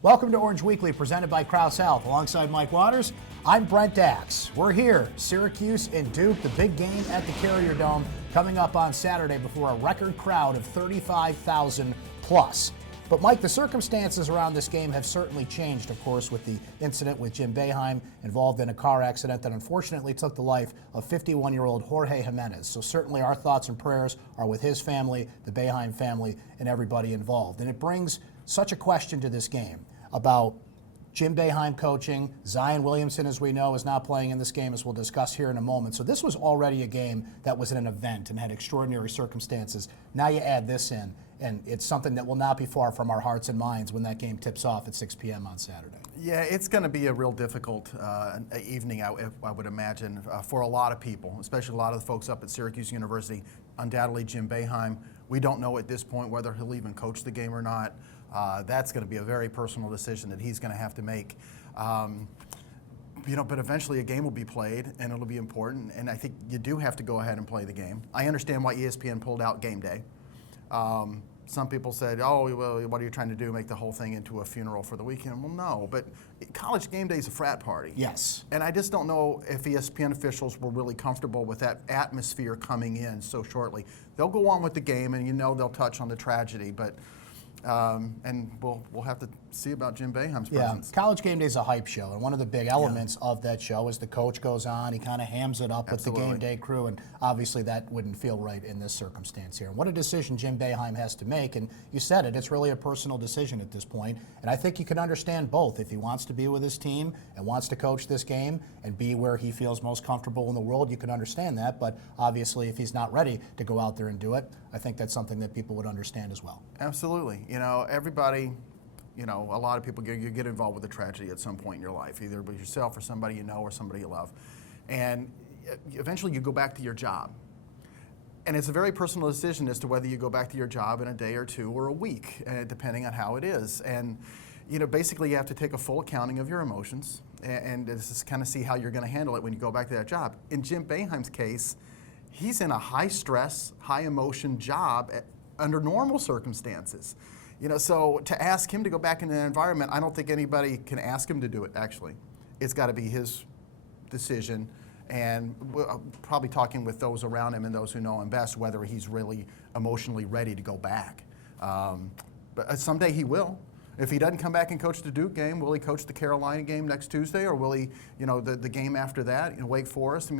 Welcome to Orange Weekly, presented by Krause Health. Alongside Mike Waters, I'm Brent Dax. We're here, Syracuse and Duke, the big game at the Carrier Dome, coming up on Saturday before a record crowd of 35,000 plus. But Mike, the circumstances around this game have certainly changed, of course, with the incident with Jim Boeheim involved in a car accident that unfortunately took the life of 51-year-old Jorge Jimenez. So certainly our thoughts and prayers are with his family, the Boeheim family, and everybody involved. And it brings such a question to this game about Jim Boeheim coaching. Zion Williamson, as we know, is not playing in this game, as we'll discuss here in a moment. So this was already a game that was an event and had extraordinary circumstances. Now you add this in, and it's something that will not be far from our hearts and minds when that game tips off at 6 p.m. on Saturday. Yeah, it's going to be a real difficult evening, I would imagine, for a lot of people, especially a lot of the folks up at Syracuse University. Undoubtedly, Jim Boeheim. We don't know at this point whether he'll even coach the game or not. That's going to be a very personal decision that he's going to have to make. But eventually a game will be played, and it'll be important, and I think you do have to go ahead and play the game. I understand why ESPN pulled out game day. Some people said, oh, well, what are you trying to do, make the whole thing into a funeral for the weekend? Well, no, but college game day is a frat party. Yes. And I just don't know if ESPN officials were really comfortable with that atmosphere coming in so shortly. They'll go on with the game, and they'll touch on the tragedy, but and we'll have to see about Jim Boeheim's presence. College game day is a hype show, and one of the big elements of that show is the coach goes on, he kind of hams it up with the game day crew, and obviously that wouldn't feel right in this circumstance here. And what a decision Jim Boeheim has to make, and you said it, it's really a personal decision at this point, and I think you can understand both. If he wants to be with his team and wants to coach this game and be where he feels most comfortable in the world, you can understand that, but obviously if he's not ready to go out there and do it, I think that's something that people would understand as well. Absolutely. Everybody, a lot of people you get involved with a tragedy at some point in your life, either with yourself or somebody you know or somebody you love. And eventually you go back to your job. And it's a very personal decision as to whether you go back to your job in a day or two or a week, depending on how it is. And, basically you have to take a full accounting of your emotions and just kind of see how you're going to handle it when you go back to that job. In Jim Boeheim's case, he's in a high-stress, high-emotion job under normal circumstances. So to ask him to go back into that environment, I don't think anybody can ask him to do it, actually. It's got to be his decision, and probably talking with those around him and those who know him best, whether he's really emotionally ready to go back. But someday he will. If he doesn't come back and coach the Duke game, will he coach the Carolina game next Tuesday, or will he, the game after that, Wake Forest?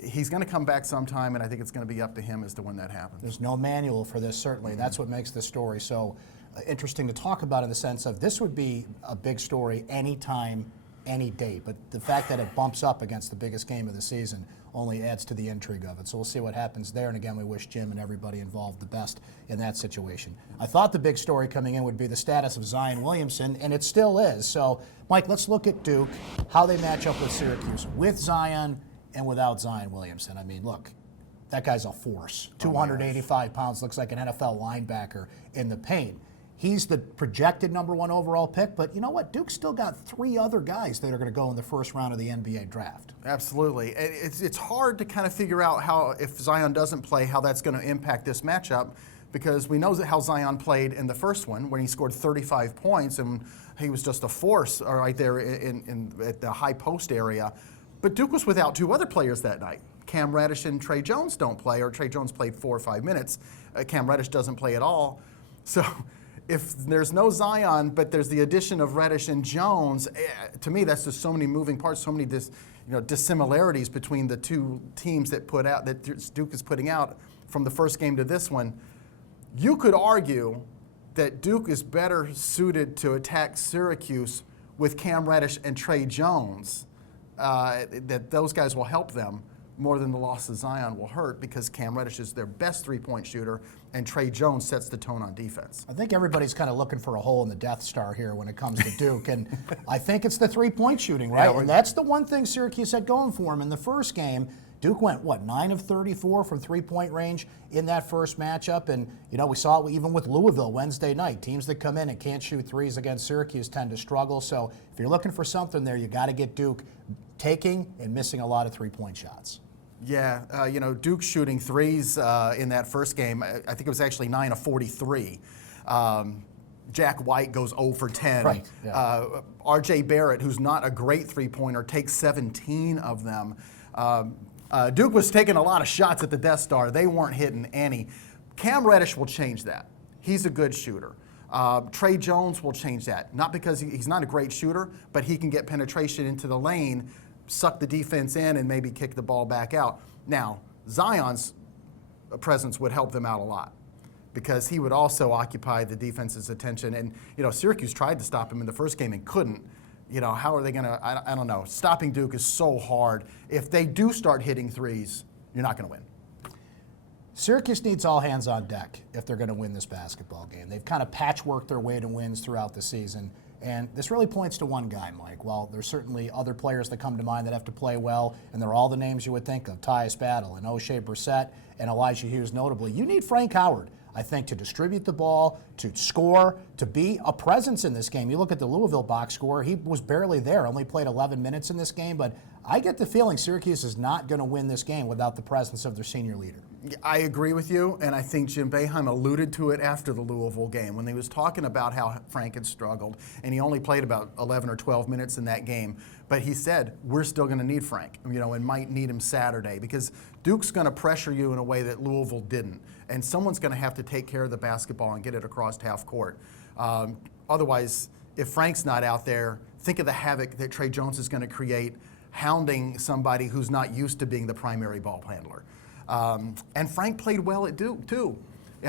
He's going to come back sometime, and I think it's going to be up to him as to when that happens. There's no manual for this, certainly. That's what makes this story so interesting to talk about, in the sense of this would be a big story anytime, any day. But the fact that it bumps up against the biggest game of the season only adds to the intrigue of it. So we'll see what happens there. And again, we wish Jim and everybody involved the best in that situation. I thought the big story coming in would be the status of Zion Williamson, and it still is. So, Mike, let's look at Duke, how they match up with Syracuse, with Zion and without Zion Williamson. Look, that guy's a force. 285 pounds, looks like an NFL linebacker in the paint. He's the projected #1 overall pick, but you know what? Duke's still got 3 other guys that are going to go in the first round of the NBA draft. Absolutely. It's hard to kind of figure out how, if Zion doesn't play, how that's going to impact this matchup, because we know how Zion played in the first one when he scored 35 points and he was just a force right there at the high post area. But Duke was without 2 other players that night. Cam Reddish and Trey Jones don't play, or Trey Jones played 4 or 5 minutes. Cam Reddish doesn't play at all. So if there's no Zion, but there's the addition of Reddish and Jones, to me that's just so many moving parts, so many dissimilarities between the two teams that Duke is putting out from the first game to this one. You could argue that Duke is better suited to attack Syracuse with Cam Reddish and Trey Jones. That those guys will help them more than the loss of Zion will hurt, because Cam Reddish is their best three-point shooter and Trey Jones sets the tone on defense. I think everybody's kind of looking for a hole in the Death Star here when it comes to Duke, and I think it's the three-point shooting, right? Yeah, and that's the one thing Syracuse had going for him in the first game. Duke went, 9 of 34 from three-point range in that first matchup, and we saw it even with Louisville Wednesday night. Teams that come in and can't shoot threes against Syracuse tend to struggle, so if you're looking for something there, you got to get Duke taking and missing a lot of three-point shots. Yeah, Duke shooting threes in that first game, I think it was actually 9 of 43. Jack White goes 0 for 10. Right, yeah. R.J. Barrett, who's not a great three-pointer, takes 17 of them. Duke was taking a lot of shots at the Death Star. They weren't hitting any. Cam Reddish will change that. He's a good shooter. Trey Jones will change that. Not because he's not a great shooter, but he can get penetration into the lane, suck the defense in, and maybe kick the ball back out. Now, Zion's presence would help them out a lot, because he would also occupy the defense's attention. And, Syracuse tried to stop him in the first game and couldn't. How are they going to, I don't know. Stopping Duke is so hard. If they do start hitting threes, you're not going to win. Syracuse needs all hands on deck if they're going to win this basketball game. They've kind of patchworked their way to wins throughout the season. And this really points to one guy, Mike. Well, there's certainly other players that come to mind that have to play well, and they're all the names you would think of: Tyus Battle and O'Shea Brissett and Elijah Hughes notably. You need Frank Howard, I think, to distribute the ball, to score, to be a presence in this game. You look at the Louisville box score, he was barely there, only played 11 minutes in this game, but I get the feeling Syracuse is not going to win this game without the presence of their senior leader. I agree with you, and I think Jim Boeheim alluded to it after the Louisville game when he was talking about how Frank had struggled, and he only played about 11 or 12 minutes in that game. But he said, we're still going to need Frank, and might need him Saturday, because Duke's going to pressure you in a way that Louisville didn't, and someone's going to have to take care of the basketball and get it across half court. Otherwise, if Frank's not out there, think of the havoc that Trey Jones is going to create, hounding somebody who's not used to being the primary ball handler. And Frank played well at Duke, too.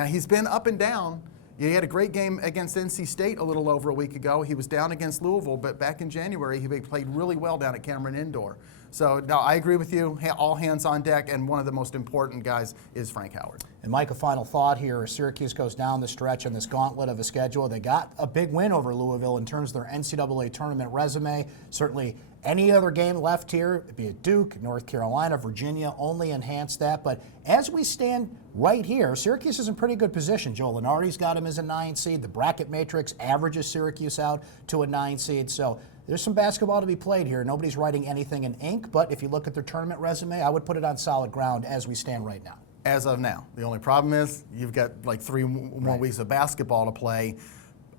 He's been up and down. He had a great game against NC State a little over a week ago. He was down against Louisville, but back in January, he played really well down at Cameron Indoor. So, no, I agree with you. All hands on deck, and one of the most important guys is Frank Howard. And, Mike, a final thought here. Syracuse goes down the stretch in this gauntlet of a schedule. They got a big win over Louisville in terms of their NCAA tournament resume. Certainly any other game left here, be it Duke, North Carolina, Virginia, only enhance that. But as we stand right here, Syracuse is in pretty good position. Joe Lunardi's got him as a 9 seed. The bracket matrix averages Syracuse out to a 9 seed. So there's some basketball to be played here. Nobody's writing anything in ink, but if you look at their tournament resume, I would put it on solid ground as we stand right now. As of now. The only problem is you've got like 3 more weeks of basketball to play.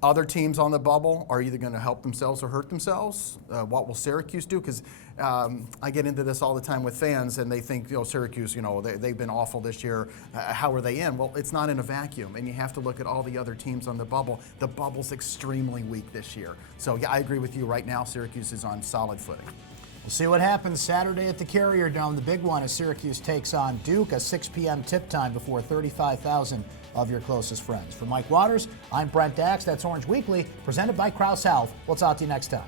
Other teams on the bubble are either going to help themselves or hurt themselves. What will Syracuse do? Because I get into this all the time with fans, and they think, Syracuse, they've been awful this year. How are they in? Well, it's not in a vacuum, and you have to look at all the other teams on the bubble. The bubble's extremely weak this year. So, yeah, I agree with you. Right now, Syracuse is on solid footing. We'll see what happens Saturday at the Carrier Dome. The big one is Syracuse takes on Duke, a 6 p.m. tip time before 35,000 of your closest friends. For Mike Waters, I'm Brent Dax. That's Orange Weekly, presented by Krause Health. We'll talk to you next time.